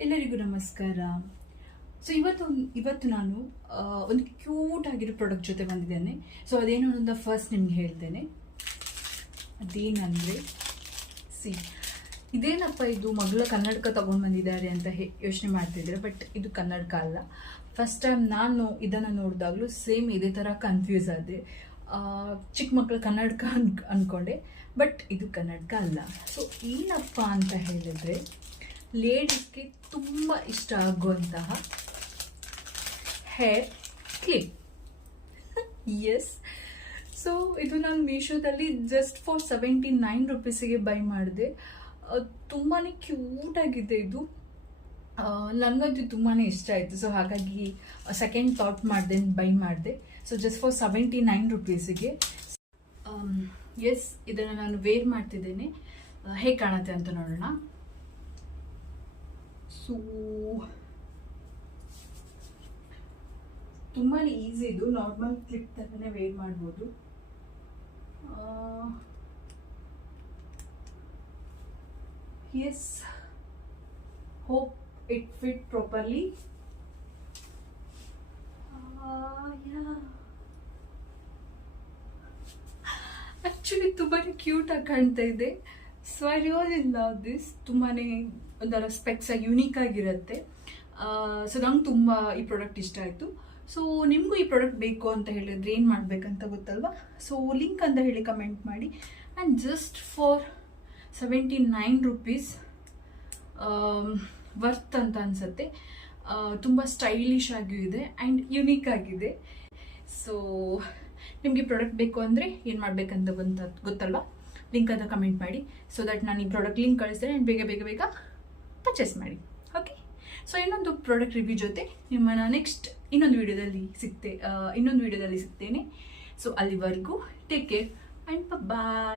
ಎಲ್ಲರಿಗೂ ನಮಸ್ಕಾರ. ಸೊ ಇವತ್ತು ನಾನು ಒಂದು ಕ್ಯೂಟ್ ಆಗಿರೋ ಪ್ರಾಡಕ್ಟ್ ಜೊತೆ ಬಂದಿದ್ದೇನೆ. ಸೊ ಅದೇನು ಅಂತ ಫಸ್ಟ್ ನಿಮ್ಗೆ ಹೇಳ್ತೇನೆ. ಅದೇನಂದರೆ ಇದೇನಪ್ಪ ಇದು ಮಗಳ ಕನ್ನಡಕ ತಗೊಂಡು ಬಂದಿದ್ದಾರೆ ಅಂತ ಯೋಚನೆ ಮಾಡ್ತಿದ್ರೆ, ಬಟ್ ಇದು ಕನ್ನಡಕ ಅಲ್ಲ. ಫಸ್ಟ್ ಟೈಮ್ ನಾನು ಇದನ್ನು ನೋಡಿದಾಗಲೂ ಸೇಮ್ ಇದೇ ಥರ ಕನ್ಫ್ಯೂಸ್ ಆದೆ. ಚಿಕ್ಕ ಮಕ್ಕಳ ಕನ್ನಡಕ ಅಂದ್ಕೊಂಡೆ, ಬಟ್ ಇದು ಕನ್ನಡಕ ಅಲ್ಲ. ಸೊ ಏನಪ್ಪ ಅಂತ ಹೇಳಿದ್ರೆ, ಲೇಡೀಸ್ಗೆ ತುಂಬ ಇಷ್ಟ ಆಗುವಂತಹ ಹೇರ್ ಕ್ಲಿಪ್. ಎಸ್, ಸೊ ಇದು ನಾನು ಮೀಶೋದಲ್ಲಿ ಜಸ್ಟ್ ಫಾರ್ 79 ರುಪೀಸಿಗೆ ಬೈ ಮಾಡಿದೆ. ತುಂಬಾ ಕ್ಯೂಟ್ ಆಗಿದೆ ಇದು. ನನಗಂತೂ ತುಂಬಾ ಇಷ್ಟ ಆಯಿತು. ಸೊ ಹಾಗಾಗಿ ಸೆಕೆಂಡ್ ಥಾಟ್ ಮಾಡಿದೆ, ಬೈ ಮಾಡಿದೆ. So just for 79 ರುಪೀಸಿಗೆ. ಎಸ್, ಇದನ್ನು ನಾನು ವೇರ್ ಮಾಡ್ತಿದ್ದೇನೆ. ಹೇಗೆ ಕಾಣುತ್ತೆ ಅಂತ ನೋಡೋಣ. ಸೊ ತುಂಬಾ ಈಸಿ, ಇದು ನಾರ್ಮಲ್ ಕ್ಲಿಪ್ ಥರನೇ ವೇರ್ ಮಾಡ್ಬೋದು. Yes, hope it fit properly. Actually ತುಂಬಾ ಕ್ಯೂಟ್ ಆಗಿ ಕಾಣ್ತಾ ಇದೆ. So I really love this. ತುಂಬಾ ಒಂಥರ ಸ್ಪೆಕ್ಸ್ ಯುನೀಕ್ ಆಗಿರುತ್ತೆ. ಸೊ ನಂಗೆ ತುಂಬ ಈ ಪ್ರಾಡಕ್ಟ್ ಇಷ್ಟ ಆಯಿತು. ಸೊ ನಿಮಗೂ ಈ ಪ್ರಾಡಕ್ಟ್ ಬೇಕು ಅಂತ ಹೇಳಿದ್ರೆ ಏನು ಮಾಡಬೇಕಂತ ಗೊತ್ತಲ್ವಾ? ಸೊ ಲಿಂಕ್ ಅಂತ ಹೇಳಿ ಕಮೆಂಟ್ ಮಾಡಿ. And just for 79 rupees worth ಅಂತ ಅನಿಸುತ್ತೆ. ತುಂಬ ಸ್ಟೈಲಿಶ್ ಆಗಿಯೂ ಇದೆ ಆ್ಯಂಡ್ ಯುನೀಕ್ ಆಗಿದೆ. ಸೊ ನಿಮಗೆ ಪ್ರಾಡಕ್ಟ್ ಬೇಕು ಅಂದರೆ ಏನು ಮಾಡಬೇಕಂತ ಗೊತ್ತಲ್ವಾ? ಲಿಂಕ್ ಅಂತ ಕಮೆಂಟ್ ಮಾಡಿ. ಸೊ ದಟ್ ನಾನು ಈ ಪ್ರಾಡಕ್ಟ್ ಲಿಂಕ್ ಕಳಿಸ್ತೇನೆ ಆ್ಯಂಡ್ ಬೇಗ ಬೇಗ ಬೇಗ ಪರ್ಚೇಸ್ ಮಾಡಿ. ಓಕೆ, ಸೊ ಇನ್ನೊಂದು ಪ್ರಾಡಕ್ಟ್ ರಿವ್ಯೂ ಜೊತೆ ನಿಮ್ಮನ್ನು ನೆಕ್ಸ್ಟ್ ಇನ್ನೊಂದು ವಿಡಿಯೋದಲ್ಲಿ ಸಿಗ್ತೇನೆ. ಸೊ ಅಲ್ಲಿವರೆಗೂ ಟೇಕ್ ಕೇರ್ ಆ್ಯಂಡ್ ಬಾಯ್.